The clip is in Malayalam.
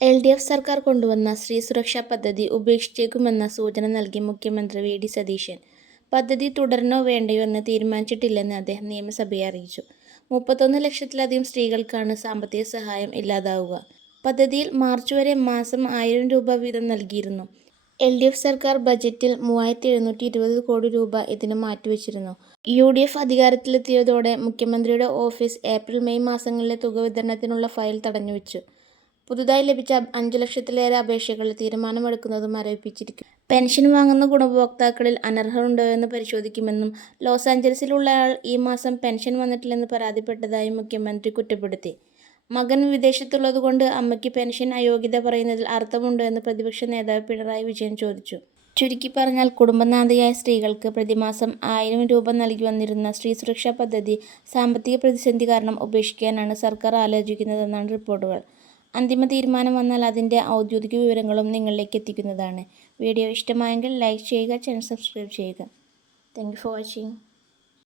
LDF സർക്കാർ കൊണ്ടുവന്ന സ്ത്രീ സുരക്ഷാ പദ്ധതി ഉപേക്ഷിച്ചേക്കുമെന്ന സൂചന നൽകി മുഖ്യമന്ത്രി VD സതീശൻ. പദ്ധതി തുടരണോ വേണ്ടയോ എന്ന് തീരുമാനിച്ചിട്ടില്ലെന്ന് അദ്ദേഹം നിയമസഭയെ അറിയിച്ചു. 31 ലക്ഷത്തിലധികം സ്ത്രീകൾക്കാണ് സാമ്പത്തിക സഹായം ഇല്ലാതാവുക. പദ്ധതിയിൽ മാർച്ച് വരെ മാസം 1000 രൂപ വീതം നൽകിയിരുന്നു. LDF സർക്കാർ ബജറ്റിൽ 3720 കോടി രൂപ ഇതിന് മാറ്റിവച്ചിരുന്നു. UDF അധികാരത്തിലെത്തിയതോടെ മുഖ്യമന്ത്രിയുടെ ഓഫീസ് ഏപ്രിൽ മെയ് മാസങ്ങളിലെ തുക വിതരണത്തിനുള്ള ഫയൽ തടഞ്ഞുവച്ചു. പുതുതായി ലഭിച്ച 5 ലക്ഷത്തിലേറെ അപേക്ഷകളിൽ തീരുമാനമെടുക്കുന്നത് മരവിപ്പിച്ചിരിക്കും. പെൻഷൻ വാങ്ങുന്ന ഗുണഭോക്താക്കളിൽ അനർഹരുണ്ടോയെന്ന് പരിശോധിക്കുമെന്നും ലോസ് ആഞ്ചലസിലുള്ളയാൾ ഈ മാസം പെൻഷൻ വന്നിട്ടില്ലെന്ന് പരാതിപ്പെട്ടതായും മുഖ്യമന്ത്രി കുറ്റപ്പെടുത്തി. മകൻ വിദേശത്തുള്ളതുകൊണ്ട് അമ്മയ്ക്ക് പെൻഷൻ അയോഗ്യത പറയുന്നതിൽ അർത്ഥമുണ്ടോ എന്ന് പ്രതിപക്ഷ നേതാവ് പിണറായി വിജയൻ ചോദിച്ചു. ചുരുക്കി പറഞ്ഞാൽ കുടുംബനാഥയായ സ്ത്രീകൾക്ക് പ്രതിമാസം 1000 രൂപ നൽകി വന്നിരുന്ന സ്ത്രീ സുരക്ഷാ പദ്ധതി സാമ്പത്തിക പ്രതിസന്ധി കാരണം ഉപേക്ഷിക്കാനാണ് സർക്കാർ ആലോചിക്കുന്നതെന്നാണ് റിപ്പോർട്ടുകൾ. അന്തിമ തീരുമാനം വന്നാൽ അതിൻ്റെ ഔദ്യോഗിക വിവരങ്ങളും നിങ്ങളിലേക്ക് എത്തിക്കുന്നതാണ്. വീഡിയോ ഇഷ്ടമായെങ്കിൽ ലൈക്ക് ചെയ്യുക, ചാനൽ സബ്സ്ക്രൈബ് ചെയ്യുക. Thank you for watching.